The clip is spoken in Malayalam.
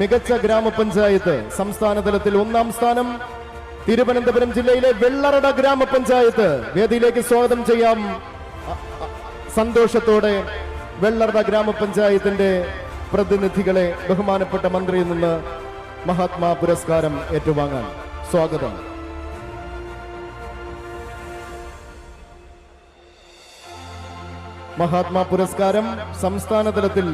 മികച്ച ഗ്രാമപഞ്ചായത്ത് സംസ്ഥാന തലത്തിൽ 1ാം സ്ഥാനം തിരുവനന്തപുരം ജില്ലയിലെ വെള്ളറട ഗ്രാമപഞ്ചായത്ത്. വേദിയിലേക്ക് സ്വാഗതം ചെയ്യാം സന്തോഷത്തോടെ വെള്ളറട ഗ്രാമപഞ്ചായത്തിന്റെ പ്രതിനിധികളെ ബഹുമാനപ്പെട്ട മന്ത്രിയിൽ നിന്ന് മഹാത്മാ പുരസ്കാരം ഏറ്റുവാങ്ങാൻ സ്വാഗതം. മഹാത്മാ പുരസ്കാരം സംസ്ഥാന തലത്തിൽ